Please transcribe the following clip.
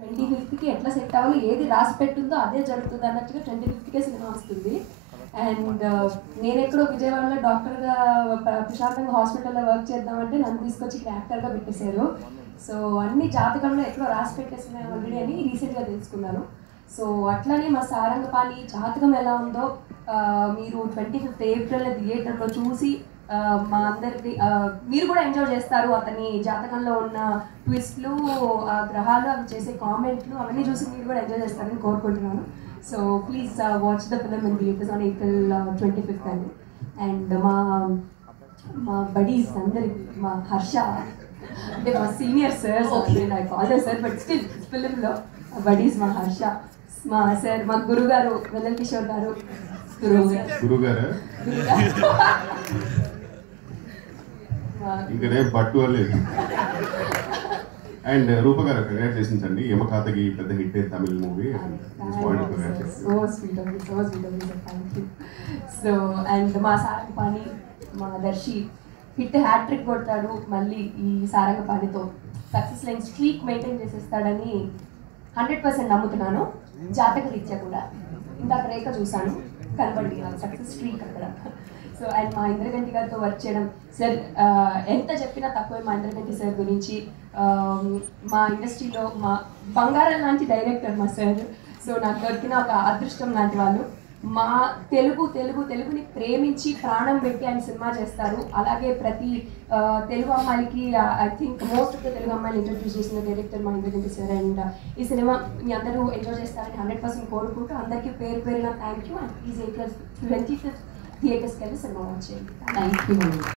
25కి ఎట్లా సెట్ అవ్వాలి, ఏది రాసి పెట్టుందో అదే జరుగుతుంది అన్నట్టుగా 25కే సినిమా వస్తుంది. అండ్ నేను ఎక్కడో విజయవాడలో డాక్టర్గా ప్రశాంతంగా హాస్పిటల్లో వర్క్ చేద్దామంటే నన్ను తీసుకొచ్చి ఇక్కడ యాక్టర్గా పెట్టేశారు. సో అన్ని జాతకంలో ఎక్కడో రాసి పెట్టేస్తున్నాయి ఆల్రెడీ అని రీసెంట్గా తెలుసుకున్నాను. సో అట్లనే మా సారంగపాణి జాతకం ఎలా ఉందో మీరు 25th ఏప్రిల్ థియేటర్లో చూసి మా అందరికి మీరు కూడా ఎంజాయ్ చేస్తారు. అతని జాతకంలో ఉన్న ట్విస్ట్లు, గ్రహాలు, అవి చేసే కామెంట్లు అవన్నీ చూసి మీరు కూడా ఎంజాయ్ చేస్తారని కోరుకుంటున్నాను. So please watch the film in theatres on April 25th అని. అండ్ మా బడీస్ అందరికి, మా హర్ష అంటే మా సీనియర్ సార్, నాకు కాలేజ్ సార్ బట్ స్టిల్ ఫిలింలో బడీస్ మా హర్ష, మా సార్, మా గురుగారు వెల్లల్ కిషోర్ గారు, గురుగారు ఇంకనే పట్టు లేదు. అండ్ రూప గారు కంగ్రాచులేషన్స్ అండి. యమకాతకి పెద్ద hit Tamil movie. So and మా సారంగపాణి, మా దర్శి హిట్ హ్యాట్రిక్ కొడతాడు మళ్ళీ ఈ సారంగపాణితో. సక్సెస్ లైన్ స్ట్రీక్ మెయింటైన్ చేసేస్తాడని 100% నమ్ముతున్నాను. జాతక రీత్యా కూడా ఇందాక రేఖ చూశాను, కనబడి సక్సెస్ స్ట్రీక్ అక్కడ. సో అండ్ మా ఇంద్రగంటి గారితో వర్క్ చేయడం, సార్ ఎంత చెప్పినా తక్కువే మా ఇంద్రగంటి సార్ గురించి. మా ఇండస్ట్రీలో మా బంగారం లాంటి డైరెక్టర్ మా సార్. సో నాకు దొరికిన ఒక అదృష్టం లాంటి వాళ్ళు. మా తెలుగుని ప్రేమించి ప్రాణం పెట్టి ఆయన సినిమా చేస్తారు. అలాగే ప్రతి తెలుగు అమ్మాయికి I think most of the Telugu అమ్మాయిలు ఇంట్రడ్యూస్ చేసిన డైరెక్టర్ మా ఇంద్రగంటి సార్. అండ్ ఈ సినిమా మీ అందరూ ఎంజాయ్ చేస్తారని 100% కోరుకుంటూ అందరికీ పేరు పేరున thank you. And please April 25th థియేటర్స్కి వెళ్ళి సినిమా వాచ్ చేయండి. Thank you.